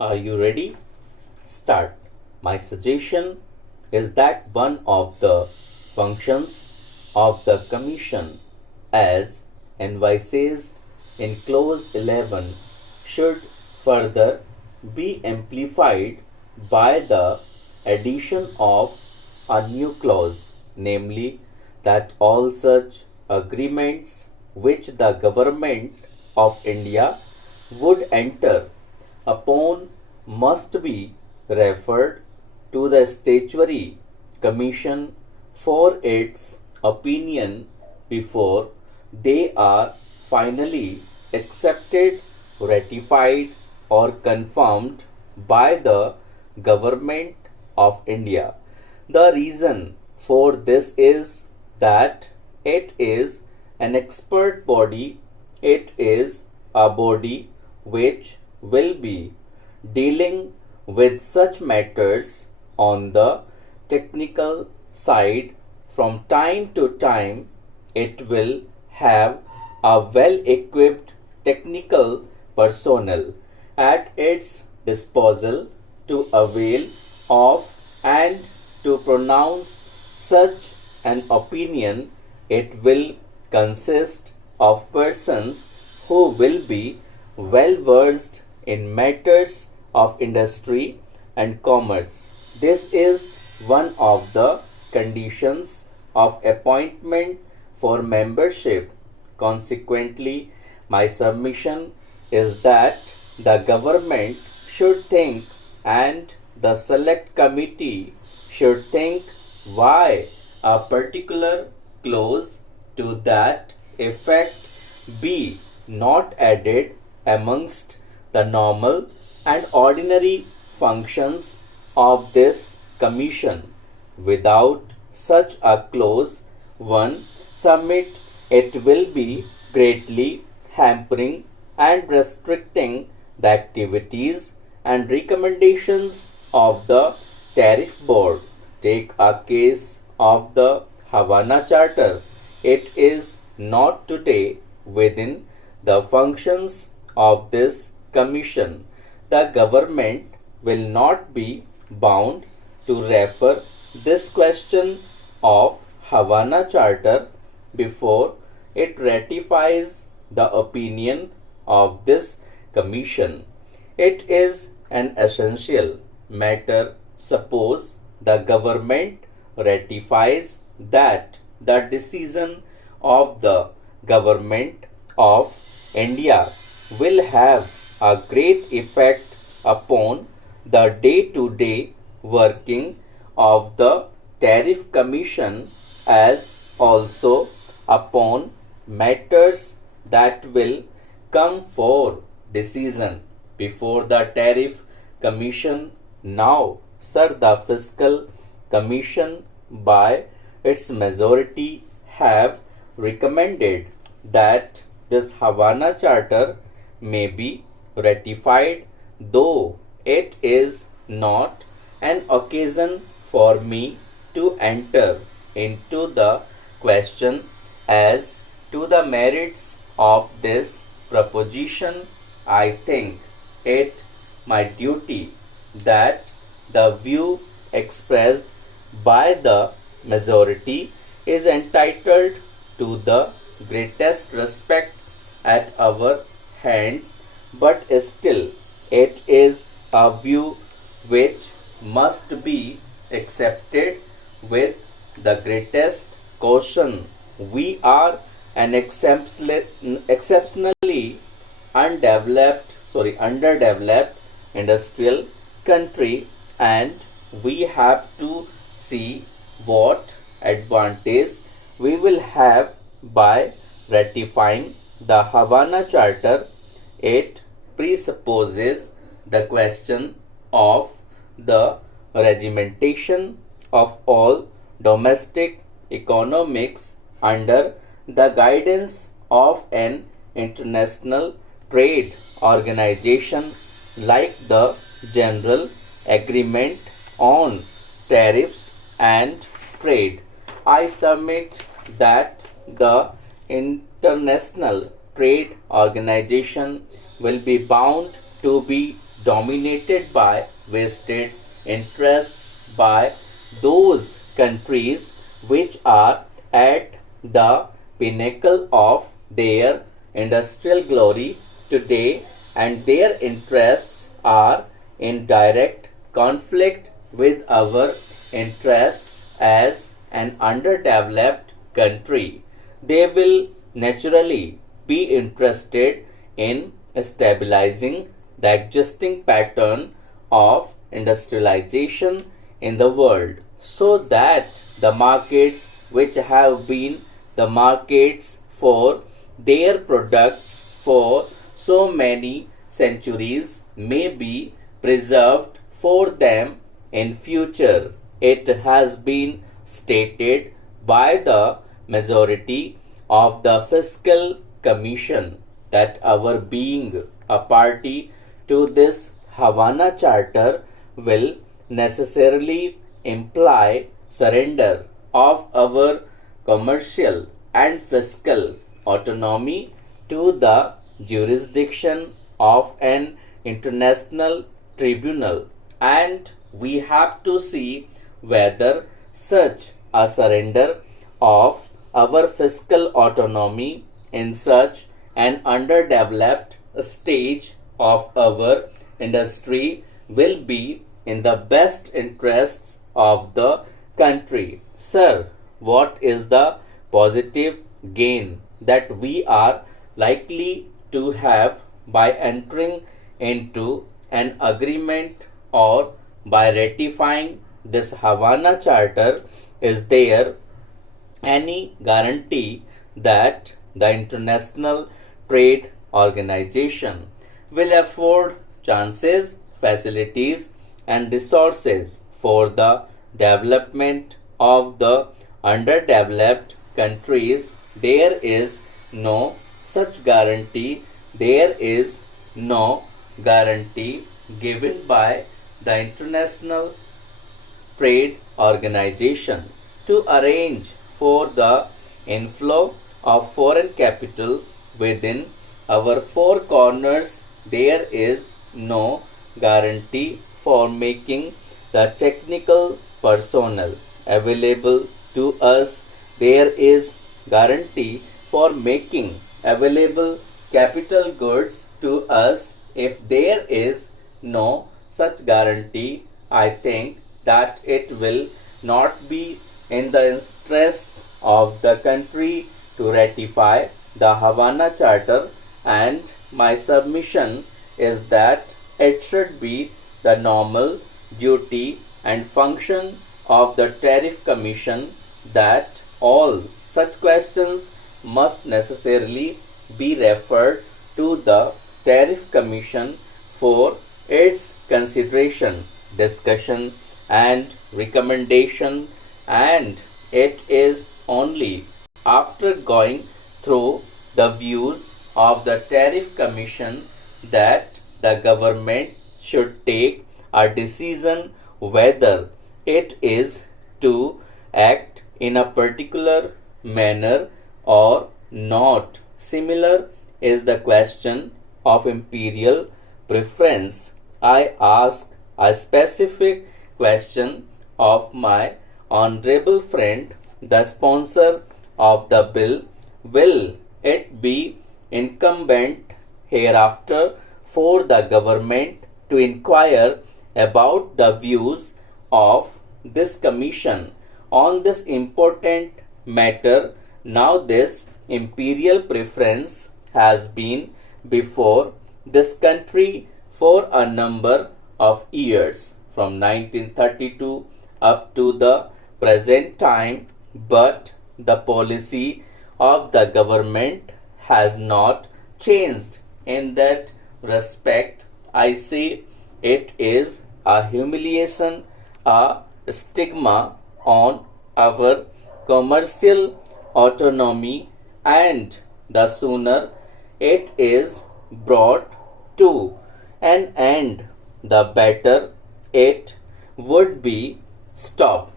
Are you ready? Start. My suggestion is that one of the functions of the Commission, as envisaged in Clause 11, should further be amplified by the addition of a new clause, namely that all such agreements which the Government of India would enter upon must be referred to the Statutory Commission for its opinion before they are finally accepted, ratified, or confirmed by the Government of India. The reason for this is that it is an expert body, it is a body which will be dealing with such matters on the technical side. From time to time, it will have a well-equipped technical personnel at its disposal to avail of and to pronounce such an opinion. It will consist of persons who will be well versed in matters of industry and commerce. This is one of the conditions of appointment for membership. Consequently, my submission is that the government should think and the select committee should think why a particular clause to that effect be not added amongst the normal and ordinary functions of this commission. Without such a clause, one submit, it will be greatly hampering and restricting the activities and recommendations of the Tariff Board. Take a case of the Havana Charter. It is not today within the functions of this commission. The government will not be bound to refer this question of Havana Charter before it ratifies the opinion of this commission. It is an essential matter. Suppose the government ratifies that the decision of the Government of India will have a great effect upon the day-to-day working of the Tariff Commission, as also upon matters that will come for decision before the Tariff Commission. Now, sir, the Fiscal Commission by its majority have recommended that this Havana Charter may be ratified, though it is not an occasion for me to enter into the question as to the merits of this proposition. I think it my duty that the view expressed by the majority is entitled to the greatest respect at our hands, but still it is a view which must be accepted with the greatest caution. We are an exceptionally underdeveloped industrial country, and we have to see what advantage we will have by ratifying the Havana Charter. It presupposes the question of the regimentation of all domestic economics under the guidance of an international trade organization like the General Agreement on Tariffs and Trade. I submit that the International Trade Organization will be bound to be dominated by vested interests by those countries which are at the pinnacle of their industrial glory today, and their interests are in direct conflict with our interests as an underdeveloped country. They will naturally be interested in stabilizing the existing pattern of industrialization in the world, so that the markets which have been the markets for their products for so many centuries may be preserved for them in future. It has been stated by the majority of the Fiscal Commission that our being a party to this Havana Charter will necessarily imply surrender of our commercial and fiscal autonomy to the jurisdiction of an international tribunal, and we have to see whether such a surrender of our fiscal autonomy in such an underdeveloped stage of our industry will be in the best interests of the country. Sir, what is the positive gain that we are likely to have by entering into an agreement or by ratifying this Havana Charter? Is there any guarantee that the International Trade Organization will afford chances, facilities, and resources for the development of the underdeveloped countries? There is no such guarantee. There is no guarantee given by the International Trade Organization to arrange for the inflow of foreign capital within our four corners. There is no guarantee for making the technical personnel available to us. There is guarantee for making available capital goods to us. If there is no such guarantee, I think that it will not be in the interests of the country to ratify the Havana Charter, and my submission is that it should be the normal duty and function of the Tariff Commission that all such questions must necessarily be referred to the Tariff Commission for its consideration, discussion, and recommendation, and it is only after going through the views of the Tariff Commission that the government should take a decision whether it is to act in a particular manner or not. Similar is the question of imperial preference. I ask a specific question of my honorable friend, the sponsor of the bill. Will it be incumbent hereafter for the government to inquire about the views of this commission on this important matter? Now this imperial preference has been before this country for a number of years, from 1932 up to the present time, but the policy of the government has not changed in that respect. I say it is a humiliation, a stigma on our commercial autonomy, and the sooner it is brought to an end, the better it would be stopped.